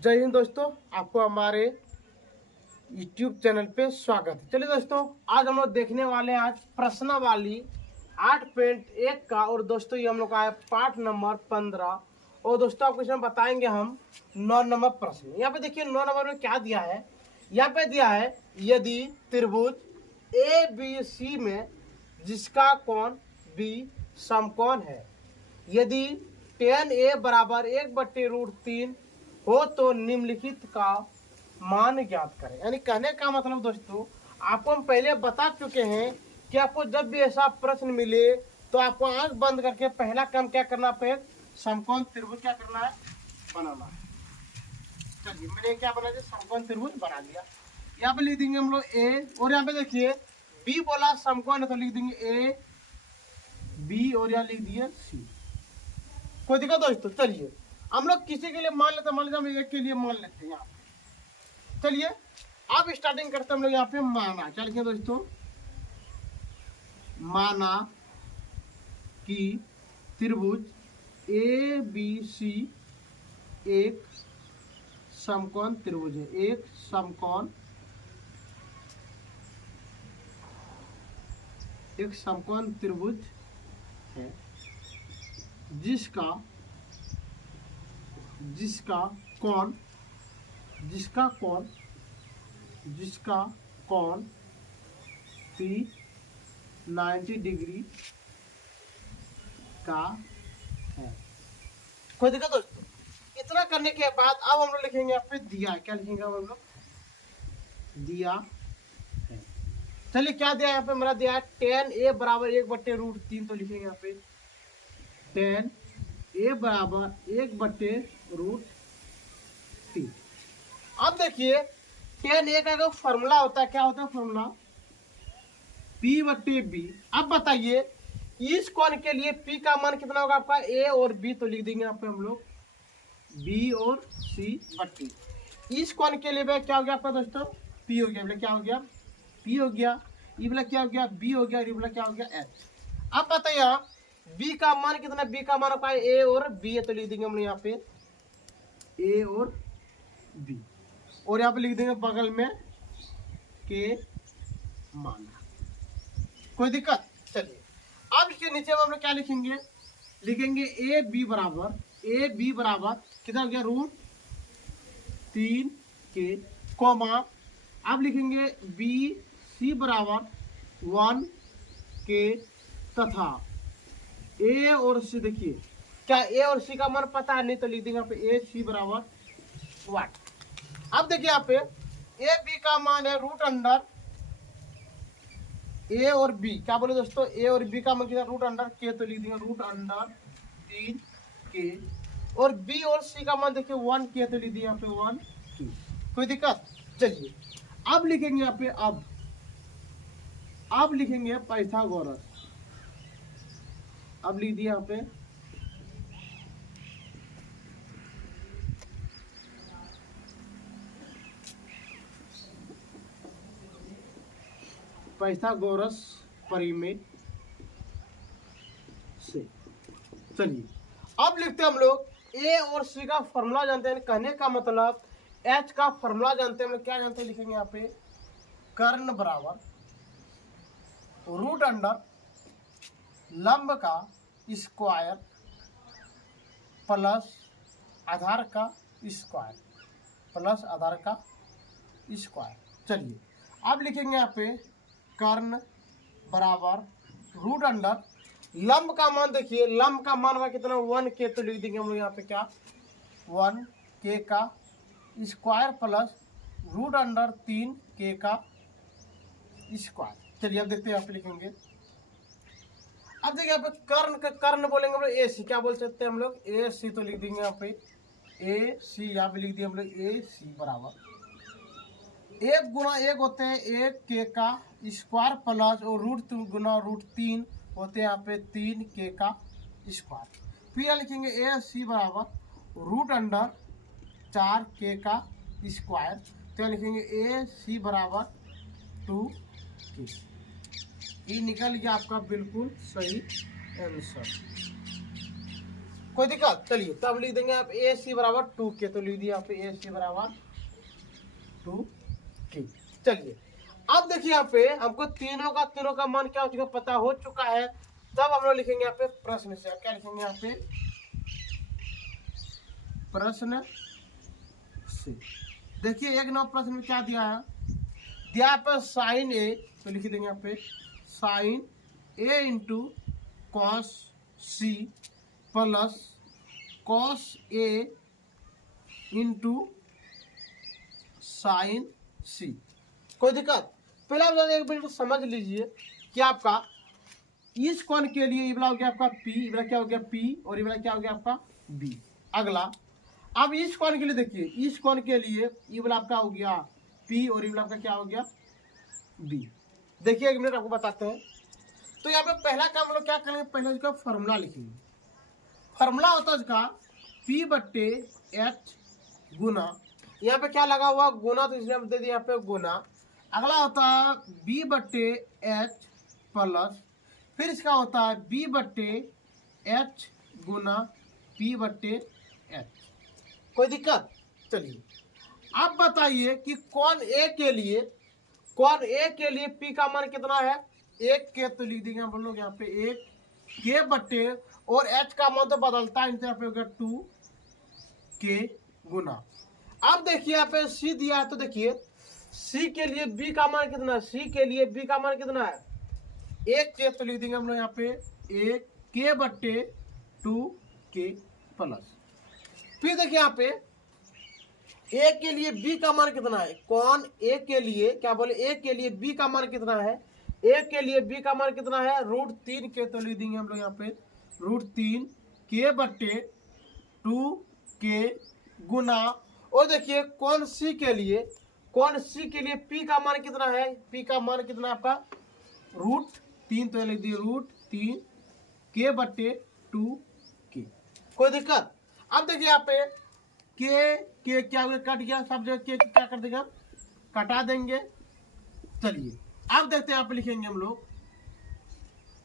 जय हिंद दोस्तों, आपको हमारे YouTube चैनल पे स्वागत है। चलिए दोस्तों, आज हम लोग देखने वाले हैं आज प्रश्नावली 8.1 का। और दोस्तों ये हम लोग का है पाठ नंबर 15। और दोस्तों आपको इसमें बताएंगे हम 9 नंबर प्रश्न। यहाँ पे देखिए 9 नंबर में क्या दिया है। यहाँ पे दिया है यदि त्रिभुज ABC में जिसका कोण B समकोण है, यदि tan A बराबर 1/√3 हो तो निम्नलिखित का मान ज्ञात करें। यानी कहने का मतलब दोस्तों, आपको हम पहले बता चुके हैं कि आपको जब भी ऐसा प्रश्न मिले तो आपको आंख बंद करके पहला काम क्या करना पे समकोण त्रिभुज क्या करना है, बनाना है। चलिए मैंने क्या बना दिया, समकोण त्रिभुज बना दिया। यहाँ पे लिख देंगे हम लोग ए, और यहाँ पे देखिए बी बोला समकोण है तो लिख देंगे ए बी, और यहाँ लिख दिए सी। कोई दिक्कत दोस्तों? चलिए हम लोग किसी के लिए मान लेते, मान लीजिए हम एक के लिए मान लेते हैं यहाँ पे। चलिए अब स्टार्टिंग करते हैं हम लोग यहाँ पे माना। क्या लिखें दोस्तों? माना कि त्रिभुज ABC एक समकोण त्रिभुज है, एक समकोण त्रिभुज है जिसका कोण P 90 डिग्री का है। कोई दिक्कत दोस्तों? इतना करने के बाद अब हम लोग लिखेंगे यहाँ पे दिया। क्या लिखेंगे हम लोग? दिया है। चलिए क्या दिया यहाँ पे? मेरा दिया है tan A बराबर 1/√3, तो लिखेंगे यहाँ पे tan A बराबर 1/√3। अब देखिए tan A का फॉर्मूला होता है, क्या होता है फॉर्मूला? P/B। अब बताइए इस कोण के लिए P का मान कितना होगा आपका? A और B, तो लिख देंगे यहाँ पे हम लोग B और C/T। इस कोण के लिए क्या हो गया आपका दोस्तों? P हो गया। बोले क्या हो गया? P हो गया। ये बोला क्या हो गया? B हो गया। ये बोला क्या हो गया? H। अब बताइए B का मान कितना? B का मान आपका A और B है, तो लिख देंगे हम लोग यहाँ पे A और B, और यहाँ पे लिख देंगे बगल में के मान। कोई दिक्कत? चलिए अब इसके नीचे हम लोग क्या लिखेंगे? लिखेंगे AB बराबर कितना हो गया? √3 के कोमा। अब लिखेंगे BC बराबर 1 के, तथा A और C। देखिए क्या A और C का मान पता है? नहीं, तो लिख देंगे यहाँ पे AC बराबर 1। अब देखिए यहाँ पे AB का मान है √अंडर A और B। क्या बोले दोस्तों? A और B का मान कितना? √k, तो लिख देंगे √3 के। और B और C का मान देखिए 1k, तो लिख दिए यहाँ पे 1k। कोई दिक्कत? चलिए अब लिखेंगे यहाँ पे अब लिखेंगे पाइथागोरस। अब लिख दिया यहाँ पे पाइथागोरस परिमेय से। चलिए अब लिखते हैं हम लोग A और C का फॉर्मूला जानते हैं। कहने का मतलब H का फॉर्मूला जानते हैं हम लोग। क्या जानते हैं? लिखेंगे यहाँ पे कर्ण बराबर √अंडर लंब का स्क्वायर प्लस आधार का स्क्वायर चलिए अब लिखेंगे यहाँ पे कर्ण बराबर √अंडर लंब का मान। देखिए लंब का मान हुआ कितना? 1k, तो लिख देंगे हम लोग यहाँ पे क्या? 1k का स्क्वायर प्लस √3k का स्क्वायर। चलिए अब देखते हैं यहाँ पे लिखेंगे। अब देखिए यहाँ पे कर्ण बोलेंगे हम लोग AC। क्या बोल सकते हैं हम लोग? AC, तो लिख देंगे यहाँ पे AC। यहाँ पे लिख दिए हम लोग AC बराबर 1 गुना 1 होते हैं 1k का स्क्वायर प्लस और √2 गुना √3 होते हैं यहाँ पे 3k का स्क्वायर। फिर यहाँ लिखेंगे AC बराबर √अंडर 4k का स्क्वायर, तो यहाँ लिखेंगे AC बराबर 2k। ये निकल गया आपका बिल्कुल सही आंसर। कोई दिक्कत? चलिए तब लिख देंगे आप ए सी बराबर 2k, तो लिख दिया आप ए सी बराबर 2k। चलिए अब देखिए यहाँ पे हमको तीनों का मान क्या हो चुका पता हो चुका है। तब हम लोग लिखेंगे यहाँ पे प्रश्न से, क्या लिखेंगे यहाँ पे प्रश्न से। देखिए एक नंबर प्रश्न में क्या दिया है, दिया पे साइन ए, तो लिख देंगे यहाँ पे sine A into cos C plus cos A into sine C. कोई दिक्कत? पहले आप एक मिनट समझ लीजिए कि आपका इस कोण के लिए ये वाला हो गया आपका P, ये वाला क्या हो गया P, और ये वाला क्या हो गया आपका B। अगला अब इस कोण के लिए देखिए, इस कोण के लिए ये वाला आपका हो गया P और ये वाला आपका क्या हो गया B। देखिए एक मिनट आपको बताते हैं। तो यहाँ पे पहला काम हम लोग क्या करेंगे, पहले इसका फॉर्मूला लिखेंगे। फॉर्मूला होता है इसका P बट्टे H गुना, यहाँ पे क्या लगा हुआ गुना, तो इसलिए हम दे दिए यहाँ पे गुना। अगला होता है B बट्टे H प्लस, फिर इसका होता है B बट्टे H गुना P बट्टे H। कोई दिक्कत? चलिए आप बताइए कि कोण A के लिए, कोण A के लिए P का मान कितना है 1k, तो लिख देंगे हम लोग यहाँ पे 1k बट्टे, और H का मान तो बदलता है, यहाँ पे होगा 2k गुना। अब देखिए यहाँ पे C दिया है, तो देखिए C के लिए B का मान कितना है, C के लिए B का मान कितना है 1k, तो लिख देंगे हम लोग यहाँ पे 1k बट्टे 2k प्लस। फिर देखिए यहाँ पे A के लिए B का मान कितना है, कौन A के लिए क्या बोले, A के लिए B का मान कितना है, A के लिए B का मान कितना है √3k, तो लिख देंगे हम लोग यहाँ पे √3k बट्टे 2k गुना। और देखिए कौन C के लिए, कौन C के लिए P का मान कितना है, P का मान कितना है आपका √3, तो लिख दिए √3k बट्टे 2k। कोई दिक्कत? अब देखिए यहाँ पे के क्या हो गया, कट गया, सब जगह के क्या कर देगा, कटा देंगे। चलिए अब देखते हैं, यहाँ पे लिखेंगे हम लोग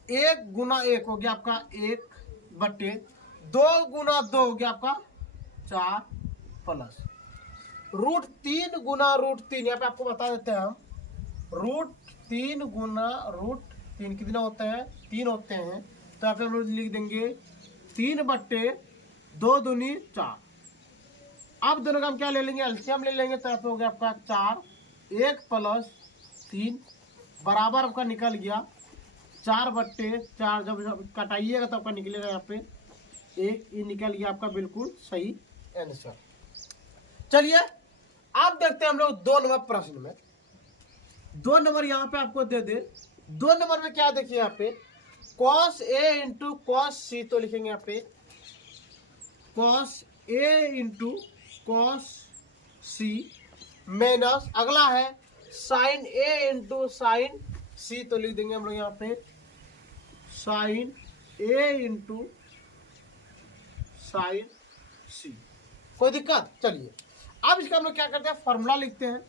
1 गुना 1 हो गया आपका 1 बट्टे 2 गुना 2 हो गया आपका 4 प्लस √3 गुना √3, यहाँ पे आपको बता देते हैं हम √3 गुना √3 कितना होता है 3 होते हैं, तो यहाँ पे हम लोग लिख देंगे 3 बट्टे 2 दूनी 4। अब दोनों का हम क्या ले लेंगे, एलसीएम ले लेंगे, तो यहाँ पे हो गया आपका 4, 1 प्लस 3 बराबर आपका निकल गया 4 बट्टे 4, जब कटाइएगा तो आपका निकलेगा यहाँ पे 1, ये निकल गया आपका बिल्कुल सही आंसर। चलिए अब देखते हैं हम लोग 2 नंबर प्रश्न में। 2 नंबर यहाँ पे आपको दे दे, 2 नंबर में क्या देखिए यहाँ पे cos A into cos C, तो लिखेंगे यहाँ पे cos A into cos C minus, अगला है sine A into sine C, तो लिख देंगे हम लोग यहाँ पे sine A into sine C. कोई दिक्कत? चलिए अब इसका हम लोग क्या करते हैं, फॉर्मूला लिखते हैं।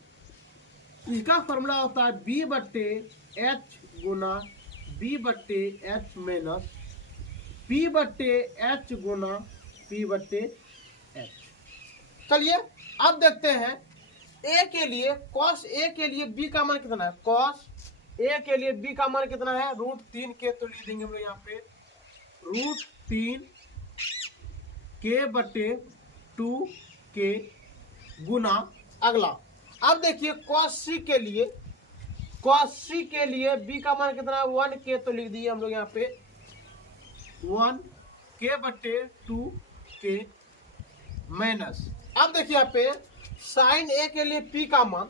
इसका फॉर्मूला होता है B बट्टे H गुना B बट्टे H माइनस P बट्टे H गुना P बट्टे H। चलिए अब देखते हैं A के लिए, cos A के लिए B का मान कितना है, cos A के लिए B का मान कितना है √3k, तो लिख देंगे हम लोग यहाँ पे √3k बट्टे 2k गुना। अगला अब देखिए cos C के लिए, cos C के लिए B का मान कितना है 1k, तो लिख दिए हम लोग यहाँ पे 1k बट्टे 2k माइनस। अब देखिए यहाँ पे साइन A के लिए P का मान,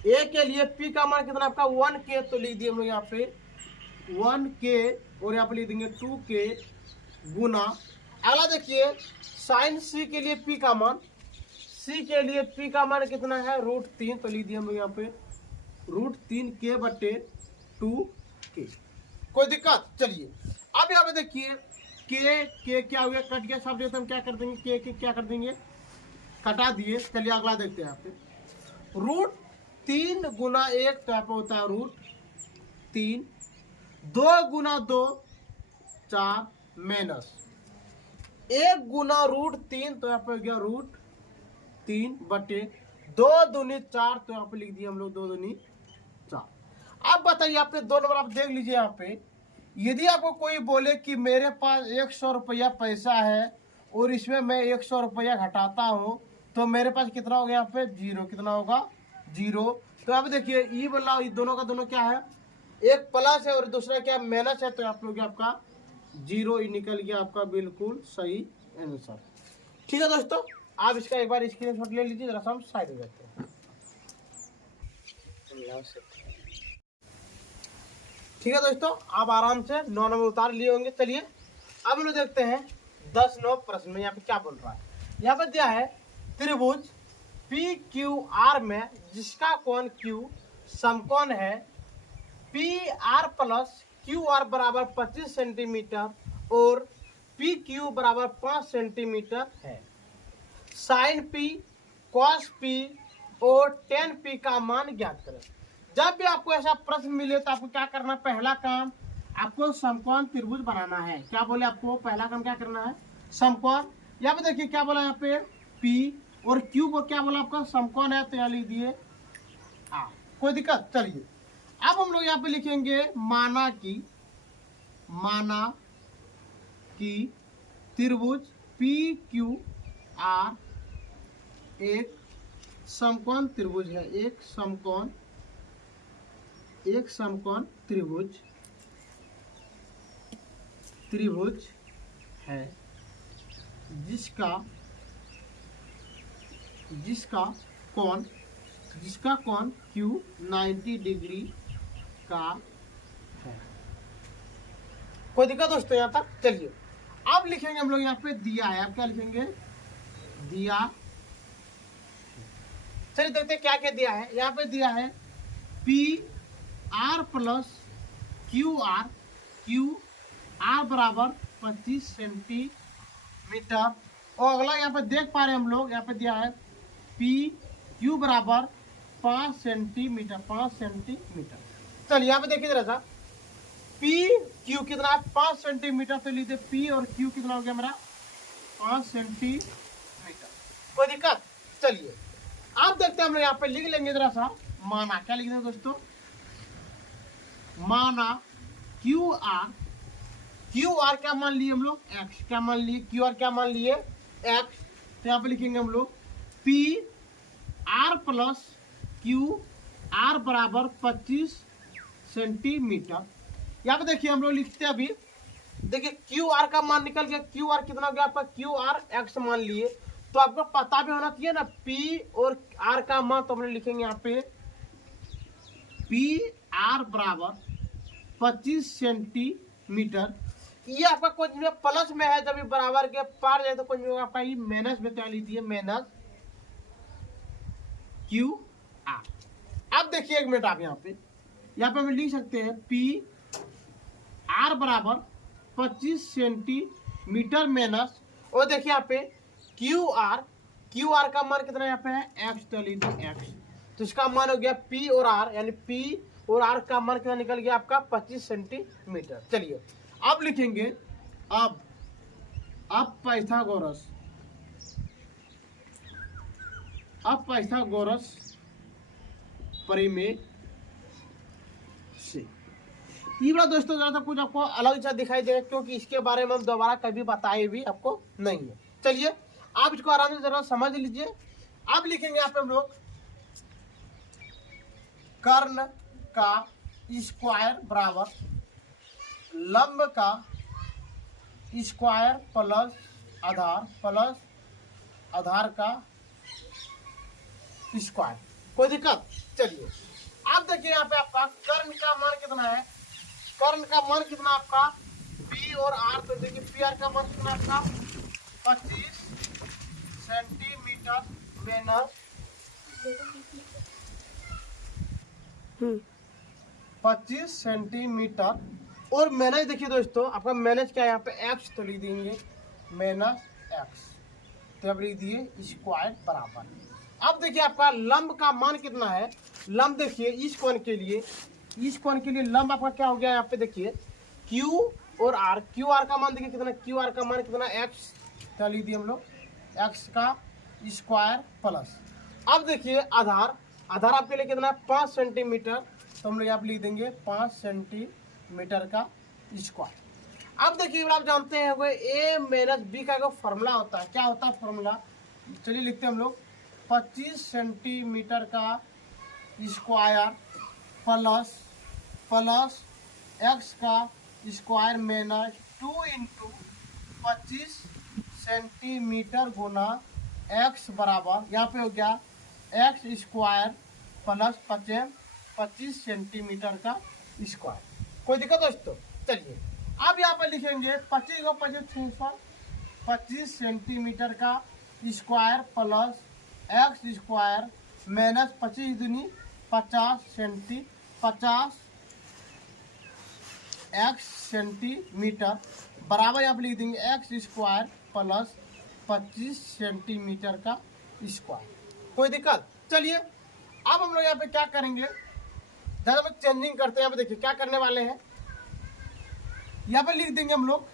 A के लिए P का मान कितना आपका 1k, तो लिख दिए हम लोग यहाँ पे 1k, और यहाँ पे लिख देंगे 2k गुना। अगला देखिए साइन C के लिए P का मान, C के लिए P का मान कितना है √3, तो लिख दिए हम लोग यहाँ पे √3k बट्टे 2k। कोई दिक्कत? चलिए अब यहाँ पे देखिए के क्या हो गया, कट गया, सब जगह हम क्या कर देंगे के क्या कर देंगे, कटा दिए। चलिए अगला देखते हैं यहाँ पे √3 गुना 1, तो यहाँ पे होता है √3, 2 गुना 2 4 माइनस 1 गुना √3, तो यहाँ पे हो गया √3 बटे 2 दूनी 4, तो यहाँ पे लिख दिए हम लोग 2 दूनी 4। अब बताइए यहाँ पे 2 नंबर आप देख लीजिए। यहाँ पे यदि आपको कोई बोले कि मेरे पास 100 रुपया पैसा है और इसमें मैं 100 रुपया घटाता हूँ, तो मेरे पास कितना हो गया यहाँ पे 0। कितना होगा 0। तो यहाँ पे देखिए ई वाला दोनों का दोनों क्या है, एक प्लस है और दूसरा क्या माइनस है, तो यहाँ पे हो गया आपका 0 ही निकल गया आपका बिल्कुल सही आंसर। ठीक है दोस्तों, आप इसका एक बार स्क्रीनशॉट ले लीजिए, जरा सा हम साइड में रहते हैं। ठीक है दोस्तों, आप आराम से 9 नंबर उतार लिए होंगे। चलिए अब हम लोग देखते हैं 10-9 प्रश्न में यहाँ पे क्या बोल रहा है। यहाँ पे दिया है त्रिभुज PQR में जिसका कोण Q समकोण है PR प्लस QR बराबर 25 सेंटीमीटर और PQ बराबर 5 सेंटीमीटर है। साइन P, कॉस P और टेन P का मान ज्ञात करें। जब भी आपको ऐसा प्रश्न मिले तो आपको क्या करना, पहला काम आपको समकोण त्रिभुज बनाना है। क्या बोले आपको, पहला काम क्या करना है, समकोण। यहाँ पे देखिए क्या बोला, यहाँ पे P और Q को क्या बोला आपका समकोण है, तो यहाँ लिख दिए आ। कोई दिक्कत। चलिए अब हम लोग यहाँ पे लिखेंगे माना कि त्रिभुज PQR एक समकोण त्रिभुज है, एक समकोण त्रिभुज है जिसका कोण Q 90 डिग्री का है। कोई दिक्कत दोस्तों यहाँ तक। चलिए अब लिखेंगे हम लोग यहाँ पे दिया है, आप क्या लिखेंगे, दिया। चलिए देखते हैं क्या क्या दिया है। यहाँ पे दिया है PR प्लस QR बराबर 25 सेंटीमीटर। और अगला यहाँ पे देख पा रहे हैं हम लोग, यहाँ पे दिया है PQ बराबर 5 सेंटीमीटर। चलिए यहाँ पे देखिए जरा सा, PQ कितना है 5 सेंटीमीटर, तो लीजिए P और Q कितना हो गया मेरा 5 सेंटीमीटर। कोई दिक्कत। चलिए आप देखते हैं हम लोग यहाँ पे लिख लेंगे जरा सा माना। क्या लिख देंगे दोस्तों, माना QR क्या मान लिए हम लोग, X। क्या मान लिए, QR क्या मान लिए X। तो यहाँ पे लिखेंगे हम लोग PR प्लस QR बराबर 25 सेंटीमीटर। यहाँ पे देखिए हम लोग लिखते हैं, अभी देखिए QR का मान निकल गया। QR कितना हो गया आपका, QR X मान लिए, तो आपको पता भी होना चाहिए ना P और R का मान। तो हम लोग लिखेंगे यहाँ पे PR बराबर 25 सेंटीमीटर। ये आपका कुछ में प्लस में है, जब ये बराबर के पार जाए तो कुछ में आपका ये माइनस में, क्या लीजिए माइनस QR। अब देखिए एक मिनट, आप यहाँ पे हम लिख सकते हैं PR बराबर 25 सेंटीमीटर माइनस, और देखिए यहाँ पे QR का मान कितना यहाँ पे है X। तो लीजिए X, तो इसका मान हो गया P और R, यानी P और R का मान कितना निकल गया आपका 25 सेंटीमीटर। चलिए अब लिखेंगे, अब पाइथागोरस परिमेय से। ये बात दोस्तों जरा सा कुछ आपको अलग सा दिखाई देगा, क्योंकि इसके बारे में हम दोबारा कभी बताए भी आपको नहीं है। चलिए आप इसको आराम से जरा समझ लीजिए। अब लिखेंगे यहाँ पे हम लोग कर्ण का स्क्वायर बराबर लंब का स्क्वायर प्लस आधार का स्क्वायर। कोई दिक्कत। चलिए आप देखिए यहाँ पे आपका कर्ण का मान कितना है, कर्ण का मान कितना आपका P और R। तो देखिए PR का मान कितना आपका 25 सेंटीमीटर माइनस 25 सेंटीमीटर। और माइनस देखिए दोस्तों आपका माइनस क्या है यहाँ पे X, तो लिख देंगे माइनस X, तो अब लिख दिए स्क्वायर बराबर। अब देखिए आपका लंब का मान कितना है, लंब देखिए इस कोण के लिए लंब आपका क्या हो गया, यहाँ पे देखिए Q और R। QR का मान देखिए कितना, QR का मान कितना X, क्या लिख दिए हम लोग, x का स्क्वायर प्लस। अब देखिए आधार, आधार आपके लिए कितना है 5 सेंटीमीटर, तो हम लोग यहाँ पे लिख देंगे 5 सेंटीमीटर का स्क्वायर। अब देखिए आप जानते हैं a माइनस बी का फॉर्मूला होता है, क्या होता है फॉर्मूला, चलिए लिखते हैं हम लोग 25 सेंटीमीटर का स्क्वायर प्लस x का स्क्वायर माइनस 2 इंटू 25 सेंटीमीटर गुना x बराबर, यहाँ पे हो गया x स्क्वायर प्लस 25 सेंटीमीटर का स्क्वायर। कोई दिक्कत दोस्तों? चलिए अब यहाँ पर लिखेंगे 25 को 25 सेंटीमीटर का square plus x square minus 25 दूनी 50 x सेंटीमीटर बराबर यहाँ पर लिख देंगे x स्क्वायर प्लस 25 सेंटीमीटर का स्क्वायर। कोई दिक्कत? चलिए अब हम लोग यहाँ पे क्या करेंगे, ज़्यादा में चेंजिंग करते हैं। यहाँ पे देखिए क्या करने वाले हैं, यहाँ पे लिख देंगे हम लोग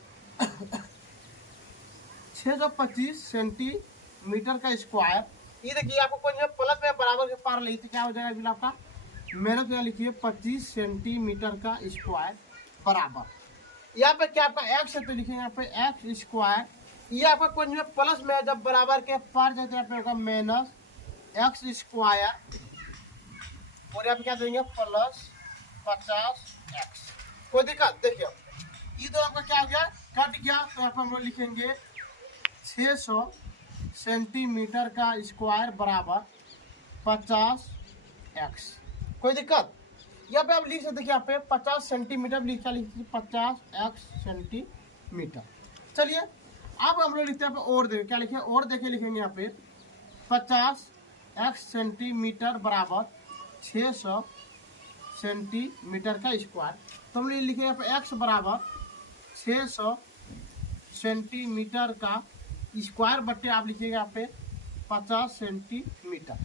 625 सेंटीमीटर का स्क्वायर। ये देखिए आपको कोई प्लस में बराबर के पार ले तो क्या हो जाएगा बिल आपका, मेहनत यहाँ लिखिए 25 सेंटीमीटर का स्क्वायर बराबर, यहाँ पे क्या आपका x है तो लिखेंगे यहाँ पे x स्क्वायर, ये आपका कोई प्लस में जब बराबर के पार जाते यहाँ पे होगा माइनस x स्क्वायर, और यहाँ पे क्या देंगे प्लस 50x। कोई दिक्कत? देखिए ये तो आपका क्या हो गया, कट गया, तो यहाँ पे हम लोग लिखेंगे 600 सेंटीमीटर का स्क्वायर बराबर 50x। कोई दिक्कत? यहाँ पे आप लिख सकते हैं, यहाँ पे 50 सेंटीमीटर लिखा, लिखिए 50x सेंटीमीटर। चलिए अब हम लोग लिखते हैं और देखिए क्या लिखे, और देखिए लिखेंगे यहाँ पे 50x सेंटीमीटर बराबर 600 सेंटीमीटर का स्क्वायर, तो हम लोग लिखे यहाँ पे x बराबर 600 सेंटीमीटर का स्क्वायर बट्टे आप लिखिएगा यहाँ पे 50 सेंटीमीटर।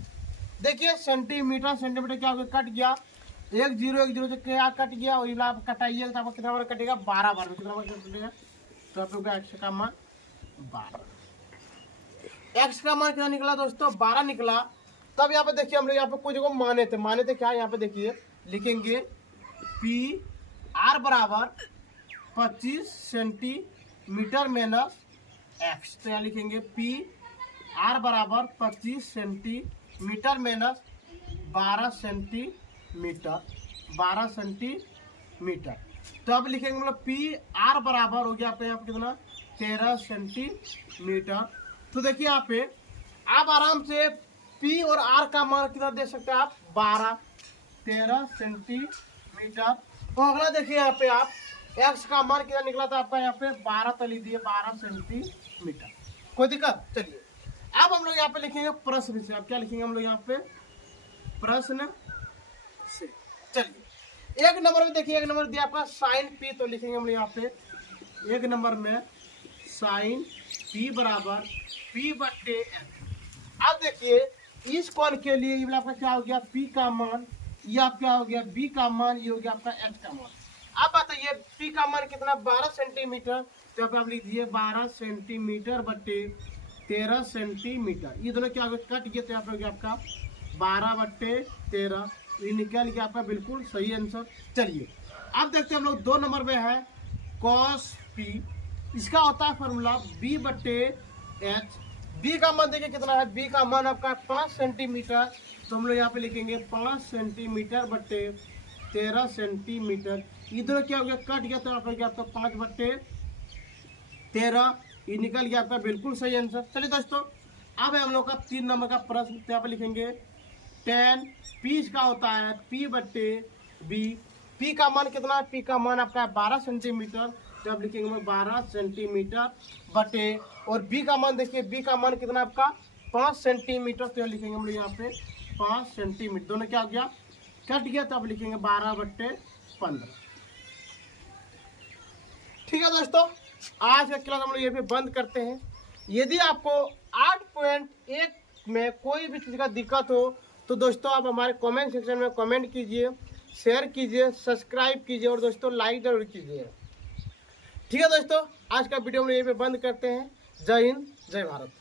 देखिए सेंटीमीटर सेंटीमीटर क्या हो गया, कट गया, 1 0 से क्या कट गया, और ये आप कटाइए तो आपको कितना बार कटेगा, 12 बार में कितना बार कटेगा, तो आप लोग x का मान 12, x का मान कितना निकला दोस्तों 12 निकला। तब यहाँ पे देखिए हम लोग यहाँ पे कुछ को माने थे क्या, यहाँ पे देखिए लिखेंगे पी आर बराबर 25 सेंटीमीटर माइनस x, तो यहाँ लिखेंगे पी आर बराबर 25 सेंटीमीटर माइनस 12 सेंटीमीटर, तो अब लिखेंगे मतलब पी आर बराबर हो गया आप यहाँ पे कितना 13 सेंटीमीटर। तो देखिए यहाँ पे आप आराम से पी और आर का मान कितना दे सकते हैं आप 13 सेंटीमीटर। तो अगला देखिए यहाँ पे आप x का मान कितना निकला था आपका यहाँ पे 12, तो लिख दिए 12 सेंटीमीटर। कोई दिक्कत? चलिए अब हम लोग यहाँ पे लिखेंगे प्रश्न से, अब क्या लिखेंगे हम लोग यहाँ पे प्रश्न से। चलिए एक नंबर में देखिए, एक नंबर दिया आपका साइन पी, तो लिखेंगे हम लोग यहाँ पे एक नंबर में साइन पी बराबर पी बट्टे एन। अब देखिए इस कोण के लिए ये आपका क्या हो गया पी का मान, ये आप क्या हो गया बी का मान, ये हो गया आपका एच का मान। अब बताइए पी का मान कितना 12 सेंटीमीटर, तो आप लिख दिए 12 सेंटीमीटर बट्टे 13 सेंटीमीटर, ये दोनों क्या हो गया कट गया, तो यहाँ पे हो गया आपका 12 बट्टे 13, ये निकल गया आपका बिल्कुल सही आंसर। चलिए अब देखते हैं हम लोग 2 नंबर में है कॉस पी, इसका होता है फॉर्मूला बी बट्टे एच। बी का मान देखिए कितना है, बी का मान आपका 5 सेंटीमीटर, तो हम लोग यहाँ पे लिखेंगे 5 सेंटीमीटर बट्टे 13 सेंटीमीटर, ये दोनों क्या हो गया कट गया, तो यहाँ पे आपका 5 बट्टे 13, ये निकल गया आपका बिल्कुल सही आंसर। चलिए दोस्तों अब हम लोग का 3 नंबर का प्रश्न, यहाँ पे लिखेंगे 10 पी इसका होता है पी बट्टे बी। पी का मान कितना है, पी का मान आपका 12 सेंटीमीटर, तो आप लिखेंगे 12 सेंटीमीटर बटे, और बी का मान देखिए बी का मान कितना आपका 5 सेंटीमीटर, तो लिखेंगे हम लोग यहाँ पे 5 सेंटीमीटर, दोनों क्या हो गया कट गया, तो आप लिखेंगे 12 बट्टे 15। ठीक है दोस्तों आज का क्लास हम लोग ये पे बंद करते हैं। यदि आपको 8.1 में कोई भी चीज़ का दिक्कत हो तो दोस्तों आप हमारे कमेंट सेक्शन में कमेंट कीजिए, शेयर कीजिए, सब्सक्राइब कीजिए और दोस्तों लाइक जरूर कीजिए। ठीक है दोस्तों आज का वीडियो हम लोग यहीं पे बंद करते हैं। जय हिंद, जय भारत।